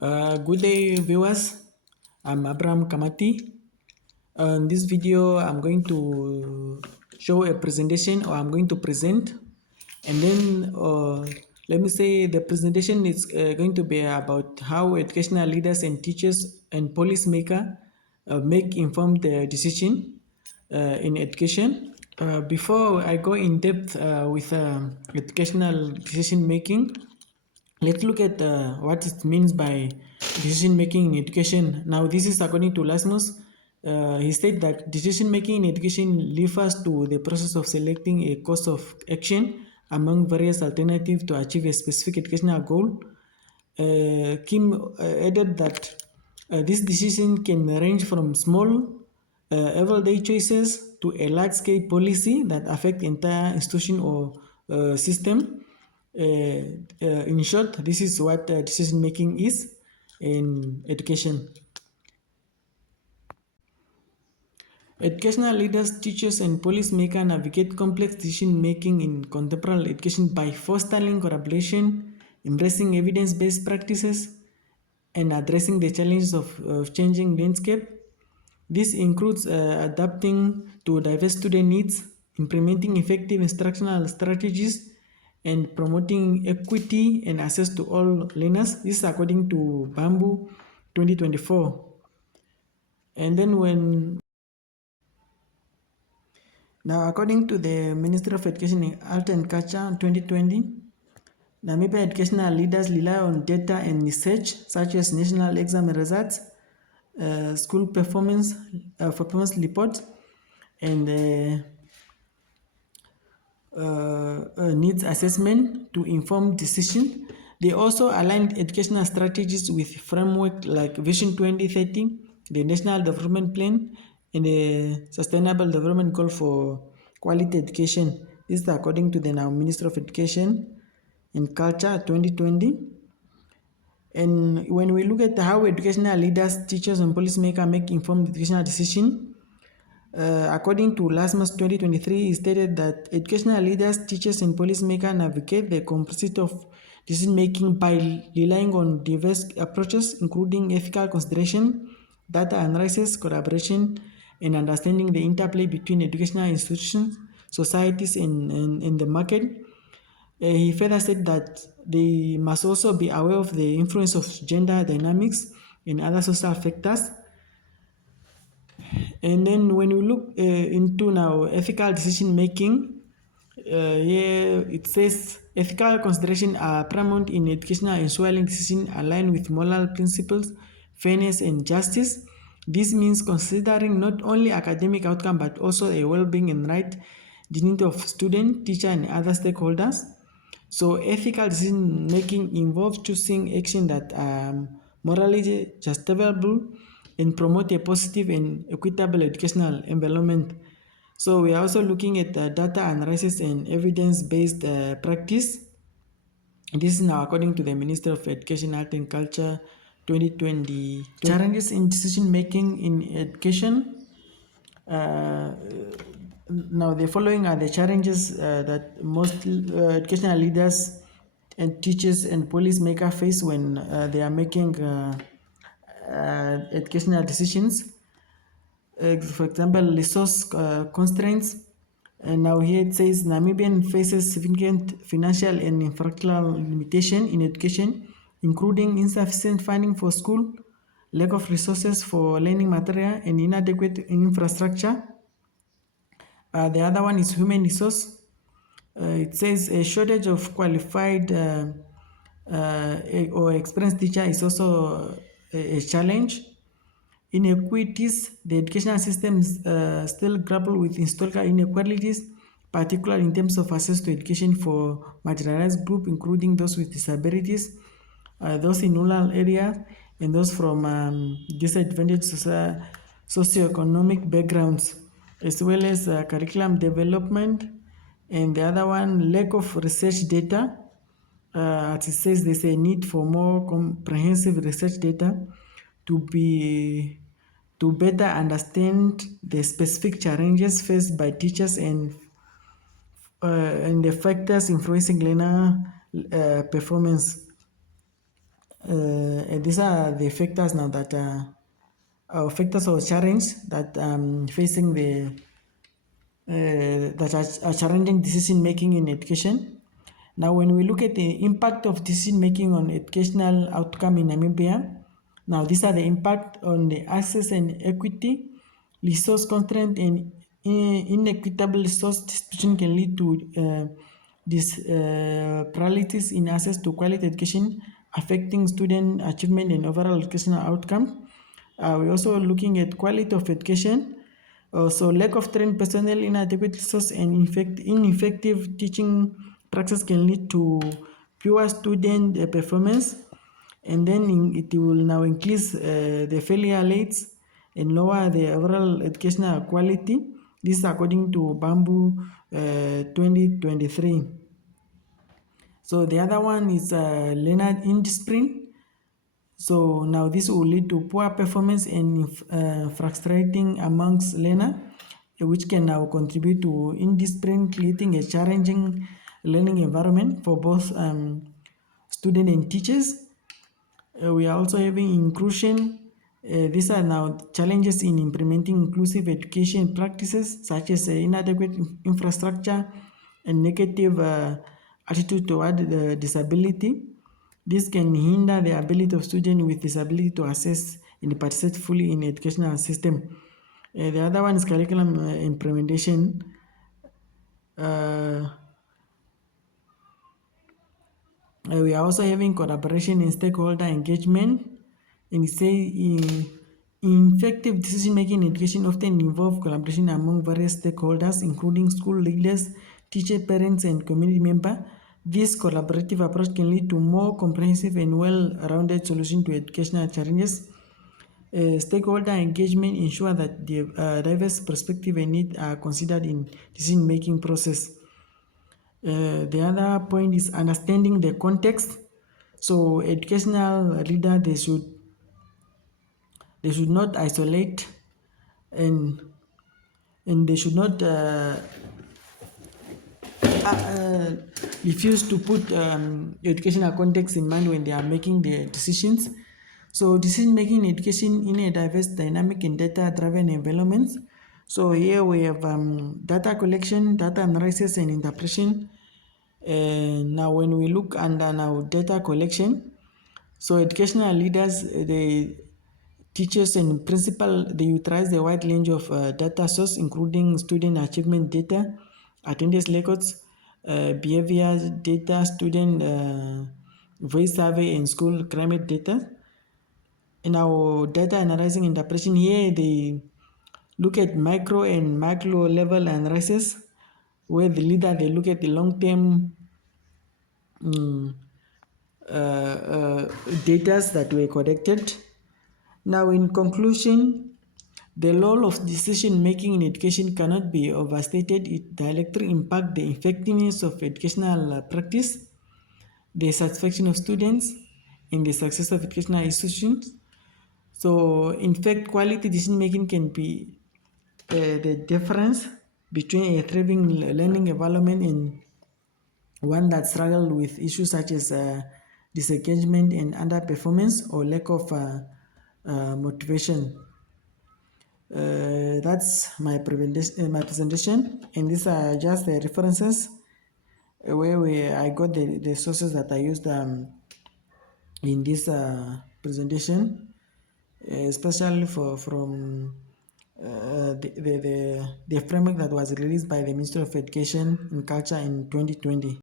Good day, viewers. I'm Abraham Kamati. In this video, I'm going to show a presentation, or I'm going to present. And then let me say the presentation is going to be about how educational leaders and teachers and policymakers make informed decision in education. Before I go in depth with educational decision making, let's look at what it means by decision making in education. Now, this is according to Lasmus. He said that decision making in education refers to the process of selecting a course of action among various alternatives to achieve a specific educational goal. Kim added that this decision can range from small everyday choices to a large-scale policy that affect entire institution or system. In short, this is what decision making is in education. Educational leaders, teachers, and policymakers navigate complex decision making in contemporary education by fostering collaboration, embracing evidence-based practices, and addressing the challenges of changing landscape. This includes adapting to diverse student needs, implementing effective instructional strategies, and promoting equity and access to all learners. This is according to Bamboo 2024. And then now according to the Ministry of Education, Art and Culture 2020, Namibia educational leaders rely on data and research such as national exam results, school performance reports, and needs assessment to inform decision. They also aligned educational strategies with framework like Vision 2030, the National Development Plan, and the Sustainable Development Goal for Quality Education. This is according to the now Minister of Education and Culture 2020. And when we look at how educational leaders, teachers, and policymakers make informed educational decisions, according to LASMAS 2023, it stated that educational leaders, teachers, and policymakers navigate the complexity of decision making by relying on diverse approaches, including ethical consideration, data analysis, collaboration, and understanding the interplay between educational institutions, societies, and the market. He further said that they must also be aware of the influence of gender dynamics and other social factors. And then when you look into now ethical decision making, here it says ethical considerations are paramount in educational ensuring decisions align with moral principles, fairness, and justice. This means considering not only academic outcome but also a well-being and right dignity of student, teacher, and other stakeholders. So ethical decision making involves choosing action that are morally justifiable and promote a positive and equitable educational environment. So we are also looking at data analysis and evidence-based practice. This is now according to the Minister of Education, Art and Culture 2020. Challenges in decision making in education. Uh, Now the following are the challenges that most educational leaders and teachers and policymakers face when they are making educational decisions. For example, resource constraints. And now here it says Namibian faces significant financial and infrastructural limitation in education, including insufficient funding for school, lack of resources for learning material, and inadequate infrastructure. The other one is human resource. It says a shortage of qualified or experienced teacher is also a challenge. Inequities, the educational system still grapple with historical inequalities, particularly in terms of access to education for marginalized groups, including those with disabilities, those in rural areas, and those from disadvantaged socioeconomic backgrounds, as well as curriculum development. And the other one, lack of research data. As it says, there's a need for more comprehensive research data to be to better understand the specific challenges faced by teachers and the factors influencing learner performance. And these are the factors now that factors or challenge that facing the that are challenging decision making in education. Now, when we look at the impact of decision making on educational outcome in Namibia, now these are the impact on the access and equity, resource constraint, and inequitable resource distribution can lead to disparities in access to quality education, affecting student achievement and overall educational outcome. We're also looking at quality of education. So lack of trained personnel, inadequate resource, and ineffective teaching practice can lead to poor student performance, and then it will now increase the failure rates and lower the overall educational quality. This is according to Bamboo 2023. So the other one is learner indiscipline. So now this will lead to poor performance and frustrating amongst learner, which can now contribute to indiscipline, creating a challenging learning environment for both students and teachers. We are also having inclusion. These are now challenges in implementing inclusive education practices such as inadequate infrastructure and negative attitude toward disability. This can hinder the ability of students with disability to access and participate fully in educational system. The other one is curriculum implementation. Uh, we are also having collaboration and stakeholder engagement. And it say effective decision making in education often involve collaboration among various stakeholders, including school leaders, teacher, parents, and community members. This collaborative approach can lead to more comprehensive and well-rounded solution to educational challenges. Stakeholder engagement ensure that the diverse perspective and needs are considered in decision-making process. The other point is understanding the context. So educational leader they should not isolate and they should not refuse to put educational context in mind when they are making their decisions. So decision making in education in a diverse, dynamic, and data-driven environment. So here we have data collection, data analysis, and interpretation. Now when we look under now data collection, so educational leaders, the teachers and principal, they utilize the wide range of data source, including student achievement data, attendance records, behavior data, student voice survey, and school climate data. In our data analyzing interpretation here, they look at micro and macro level analysis, where the leader, they look at the long-term um, data that were collected. Now, in conclusion, the role of decision making in education cannot be overstated. It directly impacts the effectiveness of educational practice, the satisfaction of students, and the success of educational institutions. So, in fact, quality decision making can be the difference between a thriving learning environment and one that struggles with issues such as disengagement and underperformance or lack of motivation. That's my presentation, and these are just the references where I got the sources that I used in this presentation, especially from the framework that was released by the Ministry of Education and Culture in 2020.